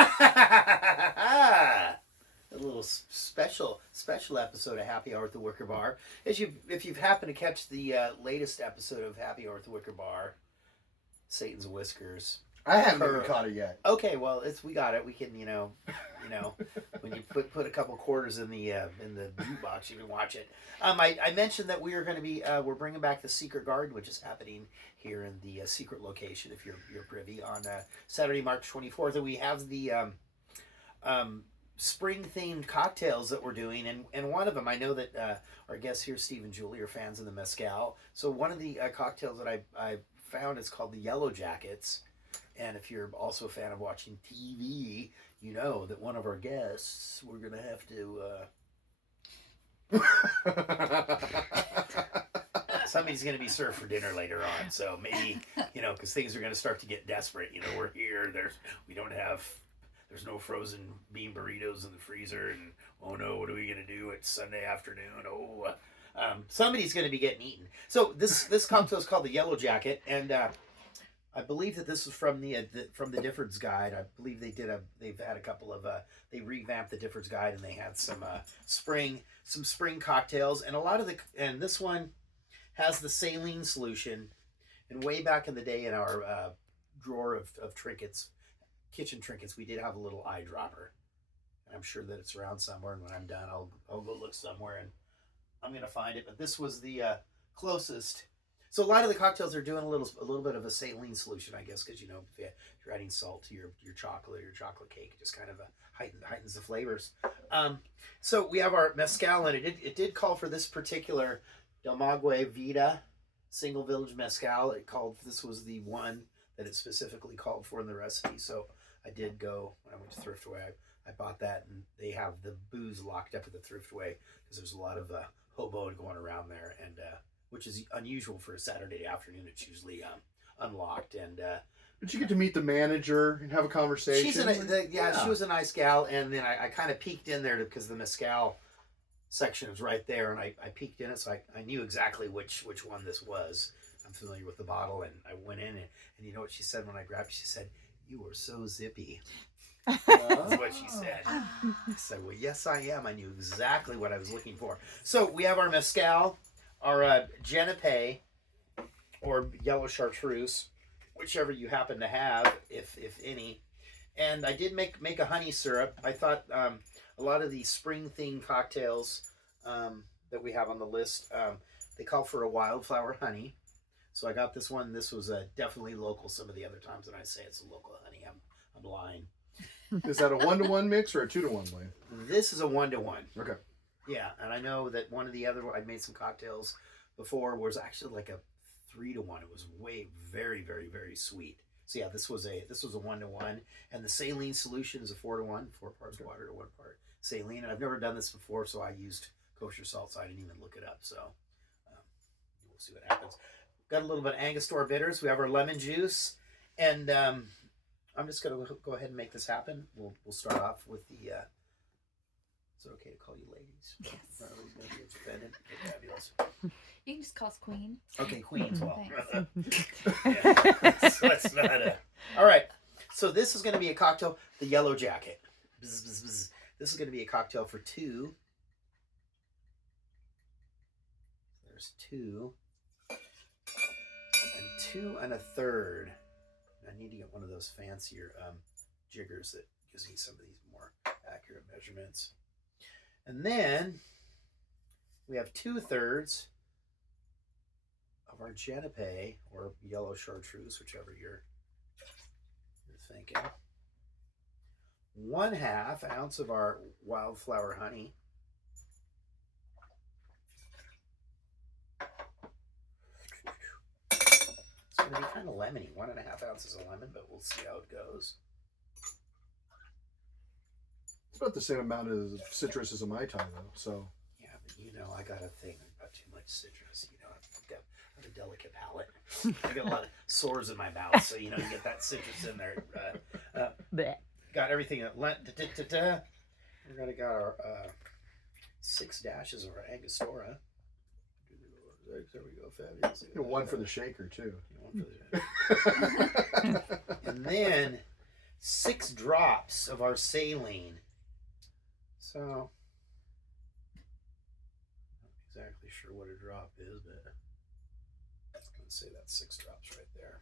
A little special episode of Happy Hour at the Wicker Bar. If you've happened to catch the latest episode of Happy Hour at the Wicker Bar, Satan's Whiskers. I haven't even caught it yet. Okay, well, we got it. We can, when you put a couple quarters in the jukebox, you can watch it. I mentioned that we are going to be we're bringing back the Secret Garden, which is happening here in the secret location, if you're privy, on Saturday, March 24th, and we have the spring themed cocktails that we're doing, and one of them, I know that our guests here, Steve and Julie, are fans of the mezcal. So one of the cocktails that I found is called the Yellow Jackets. And if you're also a fan of watching TV, you know that one of our guests, we're going to have to... somebody's going to be served for dinner later on. So maybe, because things are going to start to get desperate. We're here. There's no frozen bean burritos in the freezer. And, oh no, what are we going to do? It's Sunday afternoon. Oh, somebody's going to be getting eaten. So this cocktail is called the Yellow Jacket. And... I believe that this was from the Difford's Guide. I believe they've had a couple of they revamped the Difford's Guide, and they had some spring cocktails, and this one has the saline solution. And way back in the day, in our drawer of trinkets, kitchen trinkets, we did have a little eyedropper. And I'm sure that it's around somewhere, and when I'm done, I'll go look somewhere, and I'm gonna find it. But this was the closest. So a lot of the cocktails are doing a little bit of a saline solution, I guess, because if you're adding salt to your chocolate or your chocolate cake, it just kind of heightens the flavors. So we have our mezcal, and it did call for this particular Del Maguey Vida single village mezcal. This was the one that it specifically called for in the recipe. So I did go when I went to Thriftway. I bought that, and they have the booze locked up at the Thriftway because there's a lot of hobo going around there, and which is unusual for a Saturday afternoon. It's usually unlocked. And but you get to meet the manager and have a conversation. She was a nice gal. And then I kind of peeked in there because the mezcal section was right there, and I peeked in it, so I knew exactly which one this was. I'm familiar with the bottle, and I went in, and you know what she said when I grabbed it? She said, "You are so zippy." That's what she said. I said, "Well, yes, I am." I knew exactly what I was looking for. So we have our mezcal, our Genepe, or yellow chartreuse, whichever you happen to have, if any. And I did make a honey syrup. I thought a lot of these spring-themed cocktails that we have on the list, they call for a wildflower honey. So I got this one. This was definitely local. Some of the other times that I say it's a local honey, I'm lying. Is that a 1-to-1 mix or a 2-to-1 blend? This is a 1-to-1. Okay. Yeah, and I know that one of the other, I made some cocktails before, was actually like a 3-to-1. It was very, very, very sweet. So yeah, this was a 1-to-1, and the saline solution is a 4-to-1, 4 parts water to 1 part saline. And I've never done this before, so I used kosher salt, so I didn't even look it up. So we'll see what happens. Got a little bit of Angostura bitters. We have our lemon juice, and I'm just gonna go ahead and make this happen. We'll start off with the. Is it okay to call you ladies? Yes. Everybody's going to be offended. Okay, fabulous. You can just call us Queen. Okay, Queen as well. Thanks. So it's not all right. So this is going to be a cocktail, the Yellow Jacket. Bzz, bzz, bzz. This is going to be a cocktail for 2. There's 2. And 2 1/3. I need to get one of those fancier jiggers that gives me some of these more accurate measurements. And then we have 2/3 of our Genepe, or yellow chartreuse, whichever you're thinking. 1/2 ounce of our wildflower honey. It's going to be kind of lemony. 1.5 ounces of lemon, but we'll see how it goes. It's about the same amount of citrus as a Mai Tai, though. So yeah, but I got a thing about too much citrus. I have a delicate palate. I got a lot of sores in my mouth, so you get that citrus in there. Got everything that got our 6 dashes of our Angostura. There we go, fabulous. one for the shaker too. And then 6 drops of our saline. So, not exactly sure what a drop is, but I'm going to say that's 6 drops right there.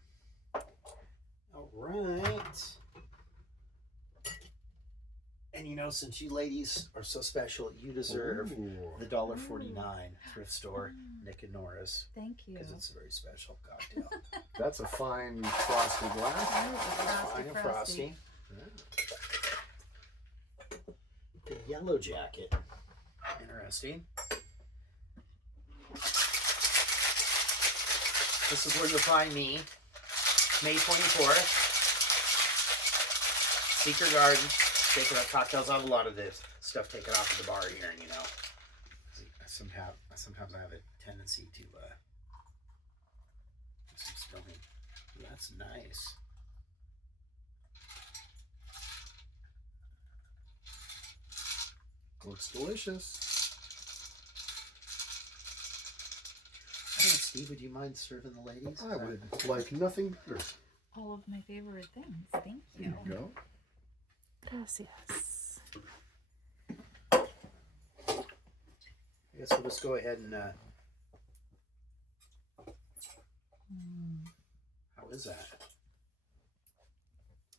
All right. And you know, since you ladies are so special, you deserve the $1.49 thrift store, Nick and Nora's. Thank you. Because it's a very special cocktail. That's a fine frosty glass. Fine and frosty. The Yellow Jacket. Interesting. This is where you'll find me, May 24th. Secret Garden. Taking our cocktails. I have a lot of this stuff taken off of the bar here, and you know, sometimes I have a tendency to do some spilling. Ooh, that's nice. Looks delicious. I don't know, Steve, would you mind serving the ladies? I would like nothing better. All of my favorite things. Thank you. There you go. Gracias. I guess we'll just go ahead and. How is that?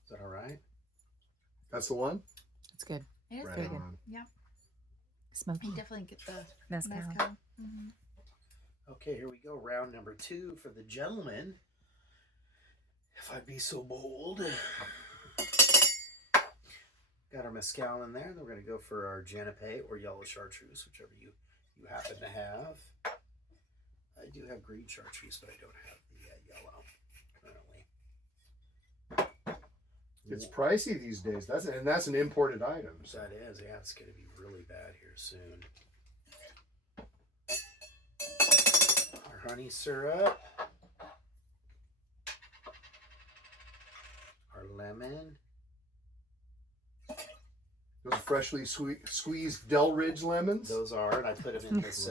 Is that all right? That's the one? It's good. It is Right good. on. Yeah. Smoky. You definitely get the Mezcal. mezcal. Mm-hmm. Okay, here we go. Round number 2 for the gentleman. If I'd be so bold. Got our mezcal in there. Then we're going to go for our Janape or yellow chartreuse, whichever you happen to have. I do have green chartreuse, but I don't have the yellow currently. It's pricey these days. That's an imported item. So. That is, yeah, it's going to be really bad here soon. Our honey syrup. Our lemon. Those freshly squeezed Del Ridge lemons. Those are, and I put them in this.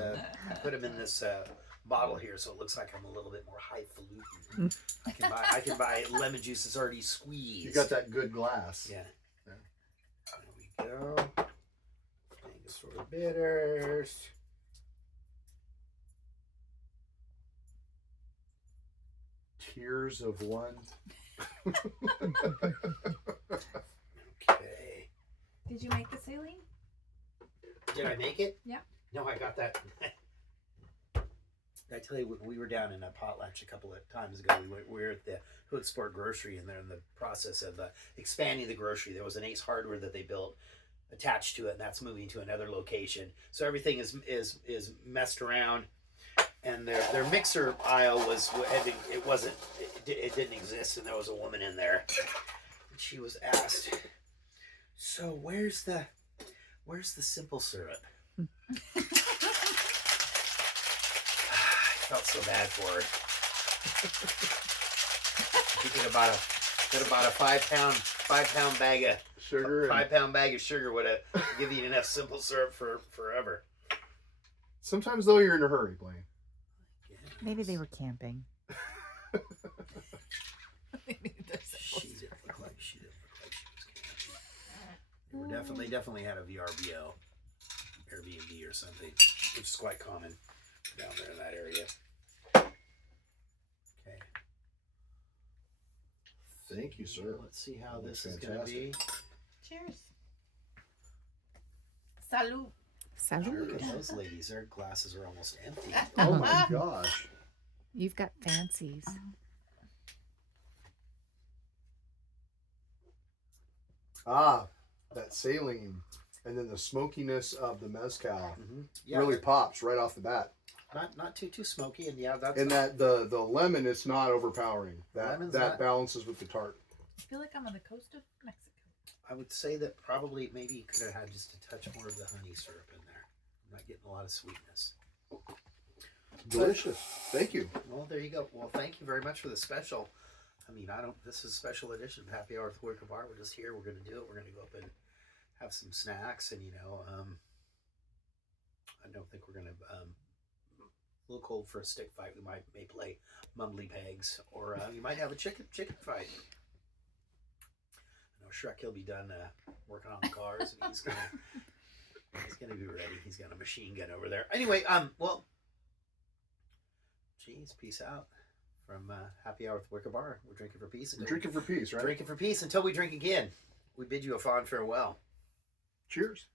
Bottle here, so it looks like I'm a little bit more highfalutin. I can buy lemon juice that's already squeezed. You got that good glass. Yeah. There we go. Angostura bitters. Tears of one. Okay. Did you make the saline? Did I make it? Yeah. No, I got that. Did I tell you when we were down in a Potlatch a couple of times ago? We were at the Hood Sport Grocery, and they're in the process of expanding the grocery. There was an Ace Hardware that they built attached to it, and that's moving to another location. So everything is messed around, and their mixer aisle it didn't exist, and there was a woman in there, and she was asked, "So where's the simple syrup?" I felt so bad for her. She did about a 5-pound bag of Sugar. 5-pound bag of sugar would have given you enough simple syrup for forever. Sometimes though you're in a hurry, Blaine. Maybe they were camping. She didn't look like she was camping. They definitely had a VRBO, Airbnb or something, which is quite common down there in that area. Okay. Thank you, sir. Let's see how That this looks is going to be. Cheers. Salud. Salud. Those ladies, their glasses are almost empty. Oh my gosh. You've got fancies. That saline and then the smokiness of the mezcal Mm-hmm. Yeah, really pops right off the bat. not too smoky, and yeah, that's And that the lemon is not overpowering. Lemon's That not- balances with the tart. I feel like I'm on the coast of Mexico. I would say that probably maybe you could have had just a touch more of the honey syrup in there. I'm not getting a lot of sweetness. Delicious. Thank you. Well, there you go. Well, thank you very much for the special. I mean, this is a special edition of Happy Hour with Wicker Bar. We're just here. We're going to do it. We're going to go up and have some snacks, and I don't think we're going to. A little cold for a stick fight. We may play Mumbly Pegs, or you might have a chicken fight. Shrek, he'll be done working on the cars, and he's gonna be ready. He's got a machine gun over there. Anyway, well, geez, peace out from Happy Hour with Wicker Bar. We're drinking for peace. Drinking for peace, right? Drinking for peace until we drink again. We bid you a fond farewell. Cheers.